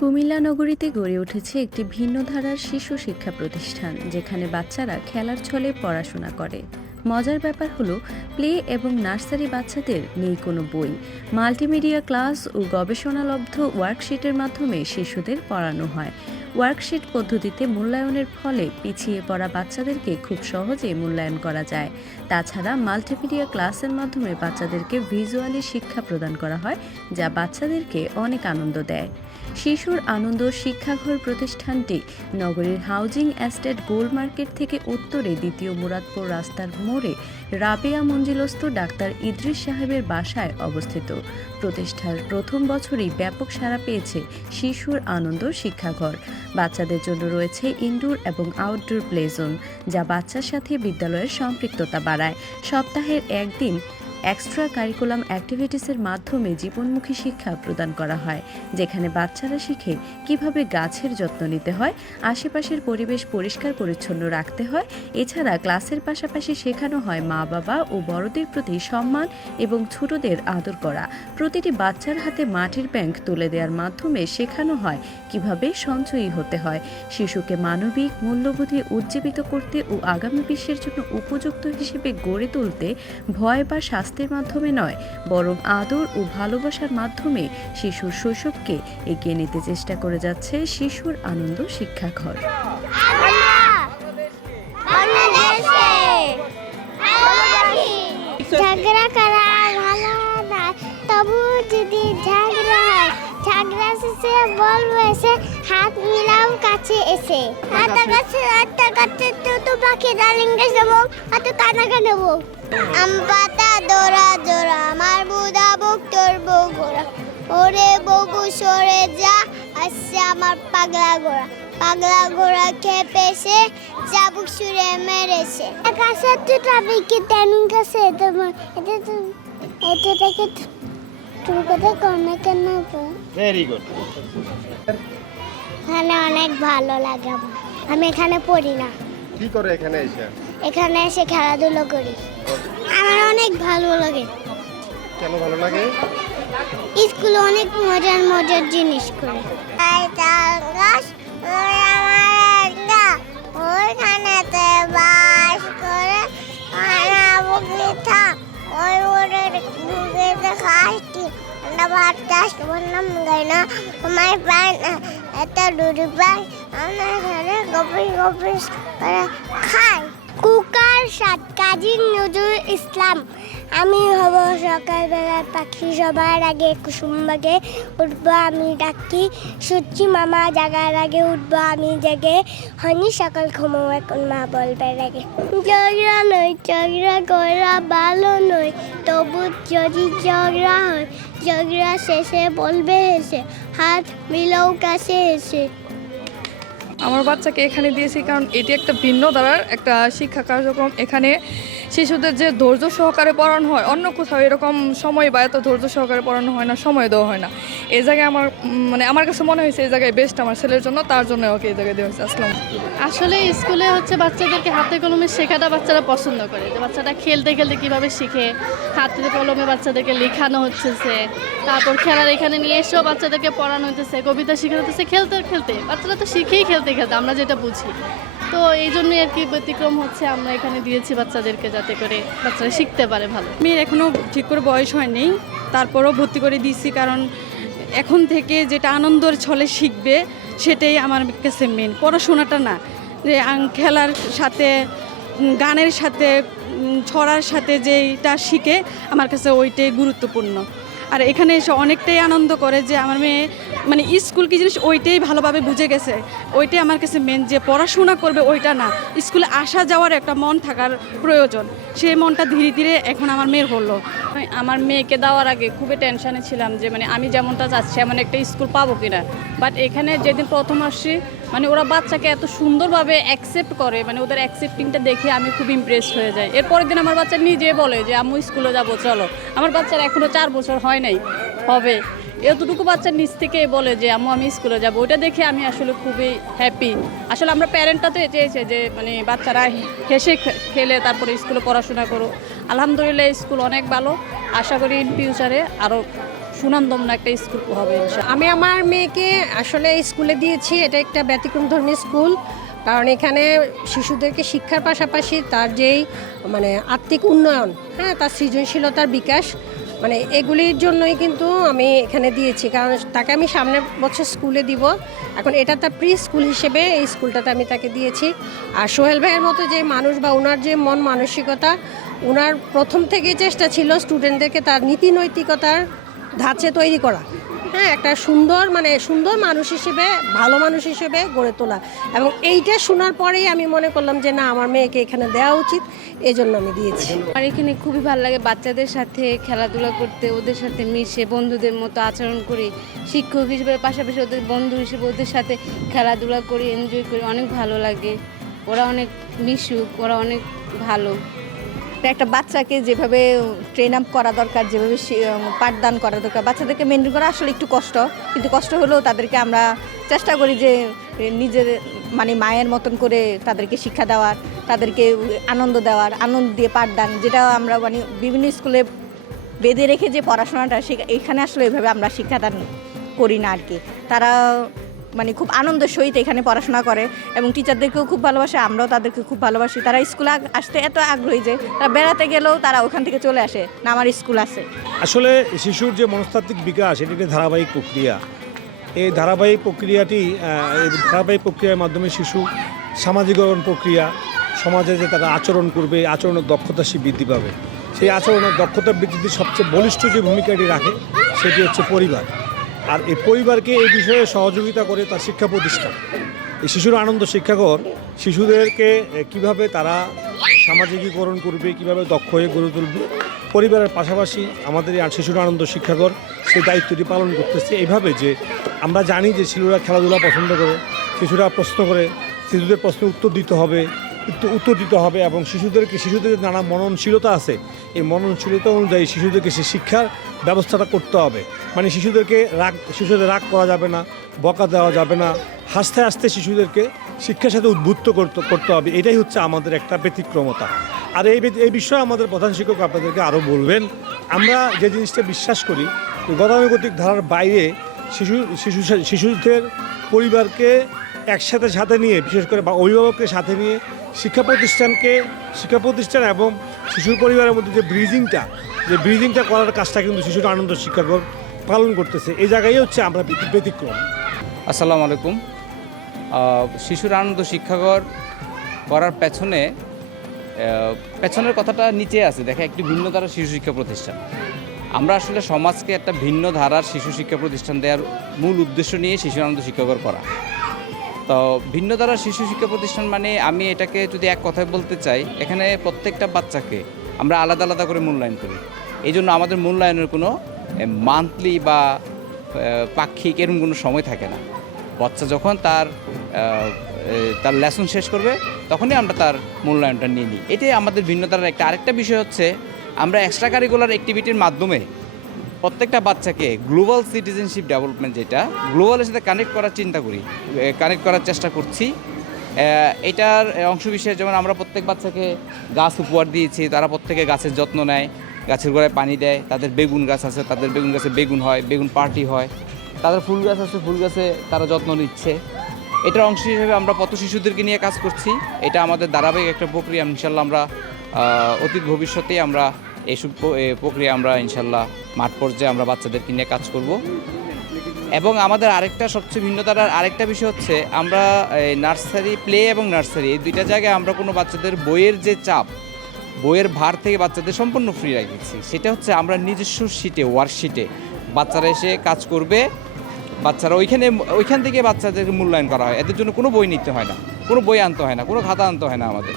কুমিল্লা নগরীতে গড়ে উঠেছে একটি ভিন্ন ধারার শিশু শিক্ষা প্রতিষ্ঠান, যেখানে বাচ্চারা খেলার ছলে পড়াশোনা করে। মজার ব্যাপার হলো, প্লে এবং নার্সারি বাচ্চাদের নেই কোনো বই। মাল্টিমিডিয়া ক্লাস ও গবেষণালব্ধ ওয়ার্কশিটের মাধ্যমে শিশুদের পড়ানো হয়। ওয়ার্কশিট পদ্ধতিতে মূল্যায়নের ফলে পিছিয়ে পড়া বাচ্চাদেরকে খুব সহজে মূল্যায়ন করা যায়। তাছাড়া মাল্টিমিডিয়া ক্লাসের মাধ্যমে বাচ্চাদেরকে ভিজুয়ালি শিক্ষা প্রদান করা হয়, যা বাচ্চাদেরকে অনেক আনন্দ দেয়। শিশুর আনন্দ শিক্ষাঘর প্রতিষ্ঠানটি নগরীর হাউজিং এস্টেট গোল মার্কেট থেকে উত্তরে দ্বিতীয় মুরাদপুর রাস্তার মোড়ে রাবেয়া মঞ্জিলস্থ ডাক্তার ইদ্রিস সাহেবের বাসায় অবস্থিত। প্রতিষ্ঠার প্রথম বছরই ব্যাপক সাড়া পেয়েছে শিশুর আনন্দ শিক্ষাঘর। বাচ্চাদের জন্য রয়েছে ইনডোর এবং আউটডোর প্লে জোন, যা বাচ্চার সাথে বিদ্যালয়ের সম্পৃক্ততা বাড়ায়। সপ্তাহের একদিন এক্সট্রা কারিকুলাম অ্যাক্টিভিটিসের মাধ্যমে জীবনমুখী শিক্ষা প্রদান করা হয়, যেখানে বাচ্চারা শিখে কীভাবে গাছের যত্ন নিতে হয়, আশেপাশের পরিবেশ পরিষ্কার পরিচ্ছন্ন রাখতে হয়, এছাড়া ক্লাসের পাশাপাশি শেখানো হয় মা বাবা ও বড়দের প্রতি সম্মান এবং ছোটদের আদর করা। প্রতিটি বাচ্চার হাতে মাটির ব্যাংক তুলে দেওয়ার মাধ্যমে শেখানো হয় কীভাবে সঞ্চয়ী হতে হয়। শিশুকে মানবিক, মূল্যবোধে উজ্জীবিত করতে ও আগামী বিশ্বের জন্য উপযুক্ত হিসেবে গড়ে তুলতে ভয় বা শাস্তির মাধ্যমে নয় বরং আদর ও ভালোবাসার মাধ্যমে শিশুর শৈশবকে এগিয়ে নিতে চেষ্টা করে যাচ্ছে শিশুর আনন্দ শিক্ষাঘর। ঝগড়া করা ভালো না তবু যদি ঝগড়া হয় ঝগড়া শেষে বলব এসে হাত মিলাও কাছে এসে। হাতা কাছে হাতা কাছে তো তো পাখি ডালিং গাছ দেবো হাত কানা দেবো। আম পাতা দোরা জোড়া আমার বুদা বুক তোর বউ গোড়া ওরে বগু সরে যা আসছে আমার পাগলা গোড়া পাগলা ঘোড়া খেপেছে চাবুক সুরে মেরেছে। আকাশে তো ট্রাফিকে তেমন কাছে তোমার এটা তো এটা থেকে তোর কথা কমে কেন ভেরি গুড এখানে অনেক ভালো লাগে আমার। আমি এখানে পড়ি না। কি করে এখানে এসে? এখানে এসে খেলাধুলো করি। আমার অনেক ভালো লাগে। কেন ভালো লাগে? স্কুলে অনেক মজার মজার জিনিস করে। তাই ওইখানেতে বাস করে ওই ওদের বুকেতে খাসটি আমরা ভাত চাষ না আমার পায় না। এত ডুরি পাই আমরা এখানে গপিস গপিস করে খাই। কুকার সাত কাজী নজরুল ইসলাম। আমি হব সকালবেলা পাখি, সবার আগে কুসুমবাগে উঠবো আমি ডাকি। সূর্যি মামা জাগার আগে উঠবো আমি জেগে। হয়নি সকাল ঘুমো এখন, মা বলবে রেগে। ঝগড়া নয়, ঝগড়া করা ভালো নয়, তবু যদি ঝগড়া হয়, ঝগড়া শেষে বলবে হেসে, হাত মিলাও কাছে এসে আমার বাচ্চাকে এখানে দিয়েছি কারণ এটি একটা ভিন্ন ধারার একটা শিক্ষা কার্যক্রম। এখানে শিশুদের যে ধৈর্য সহকারে পড়ানো হয়, অন্য কোথাও এরকম সময় বা এত ধৈর্য সহকারে পড়ানো হয় না, সময় দেওয়া হয় না। এই জায়গায় আমার মানে আমার কাছে মনে হয়েছে এই জায়গায় বেস্ট আমার ছেলের জন্য, তার জন্য ওকে এই জায়গায় দেওয়া হয়েছে। আসলাম আসলে স্কুলে হচ্ছে বাচ্চাদেরকে হাতে কলমে শেখাটা বাচ্চারা পছন্দ করে, যে বাচ্চাটা খেলতে খেলতে কীভাবে শিখে, হাতে কলমে বাচ্চাদেরকে লেখানো হচ্ছে, তারপর খেলার এখানে নিয়ে এসেও বাচ্চাদেরকে পড়ানো হতেছে কবিতা শেখানো হতেছে খেলতে খেলতে। বাচ্চারা তো শিখেই খেলতে খেলতে, আমরা যেটা বুঝি। তো এই জন্যই আর কি ব্যতিক্রম হচ্ছে, আমরা এখানে দিয়েছি বাচ্চাদেরকে যাতে করে বাচ্চারা শিখতে পারে ভালো। মেয়ের এখনও ঠিক করে বয়স হয়নি, তারপরও ভর্তি করে দিয়েছি কারণ এখন থেকে যেটা আনন্দর ছলে শিখবে সেটাই আমার কাছে মেন পড়াশোনাটা না, যে খেলার সাথে গানের সাথে ছড়ার সাথে যেটা শিখে আমার কাছে ওইটাই গুরুত্বপূর্ণ। আর এখানে এসে অনেকটাই আনন্দ করে যে আমার মেয়ে মানে স্কুল কি জিনিস ওইটাই ভালোভাবে বুঝে গেছে। ওইটাই আমার কাছে মেন যে পড়াশোনা করবে ওইটা না। স্কুলে আসা যাওয়ার একটা মন থাকার প্রয়োজন। সেই মনটা ধীরে ধীরে এখন আমার মেয়ের হলো। আমার মেয়েকে দেওয়ার আগে খুবই টেনশানে ছিলাম যে মানে আমি যেমনটা চাচ্ছি, এমন একটা স্কুল পাবো কিনা? বাট এখানে যেদিন প্রথম আসছি মানে ওরা বাচ্চাকে এত সুন্দরভাবে অ্যাকসেপ্ট করে মানে ওদের অ্যাকসেপ্টিংটা দেখে আমি খুব ইমপ্রেসড হয়ে যাই। এরপরের দিন আমার বাচ্চা নিজে বলে যে, আম্মু, স্কুলে যাব, চলো। আমার বাচ্চার এখনও চার বছর হয় নাই, হবে। এতটুকু বাচ্চার নিচ থেকে বলে যে, আম্মু, আমি স্কুলে যাব। ওটা দেখে আমি আসলে খুবই হ্যাপি আসলে আমরা প্যারেন্টটা তো চেয়েছে যে মানে বাচ্চারা হেসে খেলে, তারপরে স্কুলে পড়াশোনা করো। আলহামদুলিল্লাহ, স্কুল অনেক ভালো। আশা করি ইন ফিউচারে আরও সুনামদম্ন একটা স্কুল হবে আমি আমার মেয়েকে আসলে স্কুলে দিয়েছি, এটা একটা ব্যতিক্রমধর্মী স্কুল। কারণ এখানে শিশুদেরকে শিক্ষার পাশাপাশি তার যেই মানে আত্মিক উন্নয়ন হ্যাঁ তার সৃজনশীলতার বিকাশ মানে এগুলির জন্যই কিন্তু আমি এখানে দিয়েছি। কারণ তাকে আমি সামনের বছর স্কুলে দিব। এখন এটা তার প্রি স্কুল হিসেবে এই স্কুলটাতে আমি তাকে দিয়েছি। আর সোহেল ভাইয়ের মতো যে মানুষ বা ওনার যে মন মানসিকতা ওনার প্রথম থেকে চেষ্টা ছিল স্টুডেন্টদেরকে তার নীতি নৈতিকতার ধাঁচে তৈরি করা। হ্যাঁ একটা সুন্দর মানে সুন্দর মানুষ হিসেবে, ভালো মানুষ হিসেবে গড়ে তোলা। এবং এইটা শোনার পরেই আমি মনে করলাম যে, না, আমার মেয়েকে এখানে দেওয়া উচিত। এই জন্য আমি দিয়েছি। আমার এখানে খুবই ভালো লাগে বাচ্চাদের সাথে খেলাধুলা করতে, ওদের সাথে মিশে, বন্ধুদের মতো আচরণ করি। শিক্ষক হিসেবে, পাশাপাশি ওদের বন্ধু হিসেবে ওদের সাথে খেলাধুলা করি এনজয় করি। অনেক ভালো লাগে। ওরা অনেক মিশুক, ওরা অনেক ভালো। একটা বাচ্চাকে যেভাবে ট্রেন আপ করা দরকার, যেভাবে পাঠদান করা দরকার, বাচ্চাদেরকে মেনটেন করা আসলে একটু কষ্ট। কিন্তু কষ্ট হলেও তাদেরকে আমরা চেষ্টা করি যে নিজের মানে মায়ের মতন করে তাদেরকে শিক্ষা দেওয়ার, তাদেরকে আনন্দ দেওয়ার, আনন্দ দিয়ে পাঠদান, যেটা আমরা মানে বিভিন্ন স্কুলে বেঁধে রেখে যে পড়াশোনাটা এখানে আসলে এভাবে আমরা শিক্ষাদান করি না আর কি। তারা মানে খুব আনন্দের সহিত এখানে পড়াশোনা করে এবং টিচারদেরকেও খুব ভালোবাসে, আমরাও তাদেরকে খুব ভালোবাসি। তারা স্কুলে আসতে এত আগ্রহী যে তারা বেড়াতে গেলেও তারা ওখান থেকে চলে আসে, না আমার স্কুল আছে। আসলে শিশুর যে মনস্তাত্ত্বিক বিকাশ, এটি একটি ধারাবাহিক প্রক্রিয়া। এই ধারাবাহিক প্রক্রিয়াটি ধারাবাহিক প্রক্রিয়ার মাধ্যমে শিশু সামাজিকরণ প্রক্রিয়া, সমাজে যে তারা আচরণ করবে আচরণের দক্ষতা সে বৃদ্ধি পাবে। সেই আচরণের দক্ষতা বৃদ্ধিতে সবচেয়ে বলিষ্ঠ যে ভূমিকাটি রাখে, সেটি হচ্ছে পরিবার। আর এই পরিবারকে এই বিষয়ে সহযোগিতা করে তার শিক্ষা প্রতিষ্ঠান। এই শিশুর আনন্দ শিক্ষাকর শিশুদেরকে কীভাবে তারা সামাজিকীকরণ করবে, কীভাবে দক্ষ হয়ে গড়ে তুলবে, পরিবারের পাশাপাশি আমাদের এই শিশুর আনন্দ শিক্ষাকর সেই দায়িত্বটি পালন করতেছে। এইভাবে যে আমরা জানি যে শিশুরা খেলাধুলা পছন্দ করে, শিশুরা প্রশ্ন করে, শিশুদের প্রশ্নের উত্তর দিতে হবে, উত্তর দিতে হবে এবং শিশুদেরকে, শিশুদের নানা মননশীলতা আছে এই মননশীলতা অনুযায়ী শিশুদেরকে সে শিক্ষার ব্যবস্থাটা করতে হবে। মানে শিশুদেরকে রাগ, শিশুদের রাগ করা যাবে না, বকা দেওয়া যাবে না। হাসতে হাসতে শিশুদেরকে শিক্ষার সাথে উদ্বুদ্ধ করতে করতে হবে। এটাই হচ্ছে আমাদের একটা ব্যতিক্রমতা। আর এই এই বিষয়ে আমাদের প্রধান শিক্ষক আপনাদেরকে আরও বলবেন। আমরা যে জিনিসটা বিশ্বাস করি গতানুগতিক ধারার বাইরে শিশু শিশু, শিশুদের পরিবারকে একসাথে সাথে নিয়ে, বিশেষ করে বা অভিভাবককে সাথে নিয়ে শিক্ষা প্রতিষ্ঠানকে, শিক্ষা প্রতিষ্ঠান এবং শিশুর পরিবারের মধ্যে যে ব্রিজিংটা যে ব্রিজিংটা করার কাজটা কিন্তু শিশুর আনন্দ শিক্ষাকর পালন করতেছে। এই জায়গায় হচ্ছে আমরা ব্যতিক্রম। আসসালামু আলাইকুম। শিশুর আনন্দ শিক্ষাকর করার পেছনে পেছনের কথাটা নিচে আছে। দেখে একটি ভিন্ন ধারার শিশু শিক্ষা প্রতিষ্ঠান। আমরা আসলে সমাজকে একটা ভিন্ন ধারার শিশু শিক্ষা প্রতিষ্ঠান দেওয়ার মূল উদ্দেশ্য নিয়ে শিশু আনন্দ শিক্ষাকর করা। তো ভিন্ন ধারার শিশু শিক্ষা প্রতিষ্ঠান মানে আমি এটাকে যদি এক কথায় বলতে চাই, এখানে প্রত্যেকটা বাচ্চাকে আমরা আলাদা আলাদা করে মূল্যায়ন করি। এই জন্য আমাদের মূল্যায়নের কোনো মান্থলি বা পাক্ষিক এরকম কোনো সময় থাকে না। বাচ্চা যখন তার তার লেসন শেষ করবে, তখনই আমরা তার মূল্যায়নটা নিয়ে নিই। এটাই আমাদের ভিন্নতার একটা। আরেকটা বিষয় হচ্ছে, আমরা এক্সট্রা কারিকুলার অ্যাক্টিভিটির মাধ্যমে প্রত্যেকটা বাচ্চাকে গ্লোবাল সিটিজেনশিপ ডেভেলপমেন্ট যেটা, গ্লোবালের সাথে কানেক্ট করার চিন্তা করি কানেক্ট করার চেষ্টা করছি। এটার অংশ বিশেষ যেমন আমরা প্রত্যেক বাচ্চাকে গাছ উপহার দিয়েছি, তারা প্রত্যেকে গাছের যত্ন নেয়, গাছের গোড়ায় পানি দেয়, তাদের বেগুন গাছ আছে, তাদের বেগুন গাছে বেগুন হয়, বেগুন পার্টি হয়, তাদের ফুল গাছ আছে, ফুল গাছে তারা যত্ন নিচ্ছে। এটার অংশ হিসেবে আমরা পথ শিশুদেরকে নিয়ে কাজ করছি, এটা আমাদের ধারাবাহিক একটা প্রক্রিয়া, ইনশাল্লাহ আমরা অতীত ভবিষ্যতে আমরা এইসব প্রক্রিয়া আমরা ইনশাল্লাহ মাঠ পর্যায়ে আমরা বাচ্চাদেরকে নিয়ে কাজ করব। এবং আমাদের আরেকটা সবচেয়ে ভিন্নতার আরেকটা বিষয় হচ্ছে আমরা নার্সারি, প্লে এবং নার্সারি এই দুইটা জায়গায় আমরা কোনো বাচ্চাদের বইয়ের যে চাপ, বইয়ের ভার থেকে বাচ্চাদের সম্পূর্ণ ফ্রি রাখছি সেটা হচ্ছে আমরা নিজস্ব শিটে ওয়ার্কশিটে বাচ্চারা এসে কাজ করবে, বাচ্চারা ওইখানে, ওইখান থেকে বাচ্চাদের মূল্যায়ন করা হয়। এদের জন্য কোনো বই নিতে হয় না, কোনো বই আনতে হয় না, কোনো খাতা আনতে হয় না আমাদের।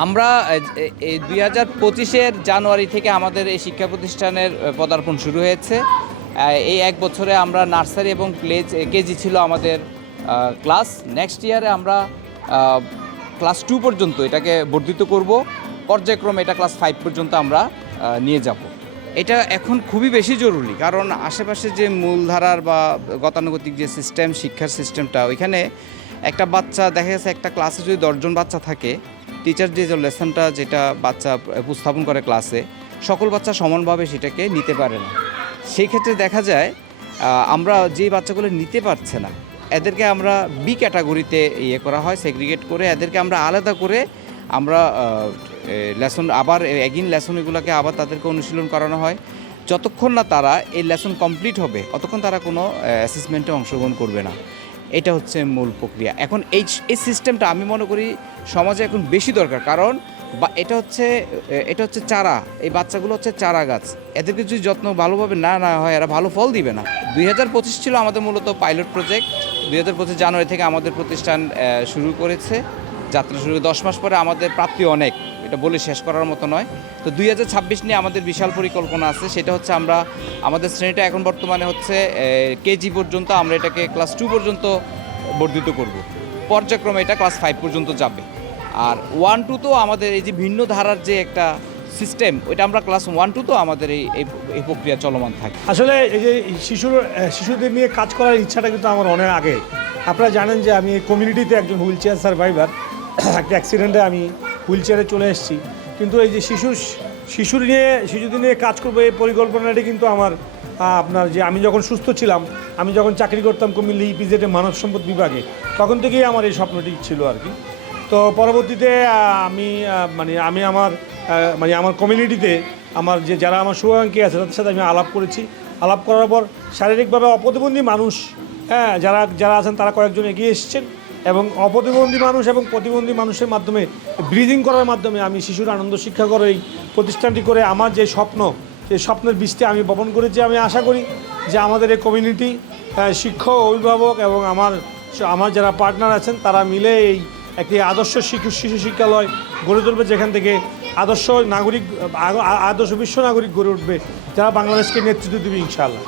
আমরা এই দুই হাজার পঁচিশের জানুয়ারি থেকে আমাদের এই শিক্ষা প্রতিষ্ঠানের পদার্পণ শুরু হয়েছে। এই এক বছরে আমরা নার্সারি এবং প্লে কেজি ছিল আমাদের ক্লাস। নেক্সট ইয়ারে আমরা ক্লাস টু পর্যন্ত এটাকে বর্ধিত করব। পর্যায়ক্রমে এটা ক্লাস ফাইভ পর্যন্ত আমরা নিয়ে যাব। এটা এখন খুবই বেশি জরুরি, কারণ আশেপাশে যে মূলধারার বা গতানুগতিক যে সিস্টেম শিক্ষার সিস্টেমটা ওইখানে একটা বাচ্চা, দেখা গেছে একটা ক্লাসে যদি দশজন বাচ্চা থাকে টিচার যে লেসনটা যেটা বাচ্চা উপস্থাপন করে ক্লাসে সকল বাচ্চা সমানভাবে সেটাকে নিতে পারে না। সেই ক্ষেত্রে দেখা যায় আমরা যে বাচ্চাগুলো নিতে পারছে না, এদেরকে আমরা বি ক্যাটাগরিতে ইয়ে করা হয় সেগ্রিগেট করে এদেরকে আমরা আলাদা করে আমরা লেসন আবার এগিন লেসন এগুলোকে আবার তাদেরকে অনুশীলন করানো হয়। যতক্ষণ না তারা এই লেসন কমপ্লিট হবে ততক্ষণ তারা কোনো অ্যাসেসমেন্টে অংশগ্রহণ করবে না। এটা হচ্ছে মূল প্রক্রিয়া। এখন এই এই সিস্টেমটা আমি মনে করি সমাজে এখন বেশি দরকার। কারণ বা এটা হচ্ছে এটা হচ্ছে চারা। এই বাচ্চাগুলো হচ্ছে চারা গাছ। এদেরকে যদি যত্ন ভালোভাবে না না হয়, এরা ভালো ফল দিবে না। দুই হাজার পঁচিশ ছিল আমাদের মূলত পাইলট প্রজেক্ট দুই হাজার পঁচিশ জানুয়ারি থেকে আমাদের প্রতিষ্ঠান শুরু করেছে। যাত্রা শুরু, দশ মাস পরে আমাদের প্রাপ্তি অনেক। এটা বলে শেষ করার মতো নয়। তো দুই হাজার ছাব্বিশ নিয়ে আমাদের বিশাল পরিকল্পনা আছে। সেটা হচ্ছে আমরা, আমাদের শ্রেণীটা এখন বর্তমানে হচ্ছে কেজি পর্যন্ত আমরা এটাকে ক্লাস টু পর্যন্ত বর্ধিত করব। পর্যায়ক্রমে এটা ক্লাস ফাইভ পর্যন্ত যাবে। আর ওয়ান টু তো আমাদের এই যে ভিন্ন ধারার যে একটা সিস্টেম, ওইটা আমরা ক্লাস ওয়ান টু তো আমাদের এই, এই- প্রক্রিয়া চলমান থাকে। আসলে এই যে শিশুর শিশুদের নিয়ে কাজ করার ইচ্ছাটা কিন্তু আমার অনেক আগে। আপনারা জানেন যে আমি কমিউনিটিতে একজন হুইল চেয়ার সার্ভাইভার একটা অ্যাক্সিডেন্টে আমি হুইল চেয়ারে চলে এসেছি। কিন্তু এই যে শিশুর শিশুর নিয়ে, শিশুদের নিয়ে কাজ করব, এই পরিকল্পনাটি কিন্তু আমার আপনার যে আমি যখন সুস্থ ছিলাম, আমি যখন চাকরি করতাম কুমিল্লি ইপিজেডে মানব সম্পদ বিভাগে, তখন থেকেই আমার এই স্বপ্নটি ছিল আর কি। তো পরবর্তীতে আমি মানে আমি আমার মানে আমার কমিউনিটিতে আমার যে, যারা আমার শুভাকাঙ্ক্ষী আছে, তাদের সাথে আমি আলাপ করেছি। আলাপ করার পর শারীরিকভাবে অপ্রতিবন্ধী মানুষ হ্যাঁ যারা যারা আছেন, তারা কয়েকজন এগিয়ে এসেছেন। এবং অপ্রতিবন্ধী মানুষ এবং প্রতিবন্ধী মানুষের মাধ্যমে ব্রিদিং করার মাধ্যমে আমি শিশুর আনন্দ শিক্ষাকর এই প্রতিষ্ঠানটি করে আমার যে স্বপ্ন, সেই স্বপ্নের বীজটি আমি বপন করেছি। আমি আশা করি যে আমাদের এই কমিউনিটি শিক্ষক, অভিভাবক এবং আমার আমার যারা পার্টনার আছেন, তারা মিলে এই একটি আদর্শ শিশু শিশু শিক্ষালয় গড়ে তুলবে, যেখান থেকে আদর্শ নাগরিক আদর্শ বিশ্ব নাগরিক গড়ে উঠবে, যারা বাংলাদেশকে নেতৃত্ব দেবে, ইনশাআল্লাহ।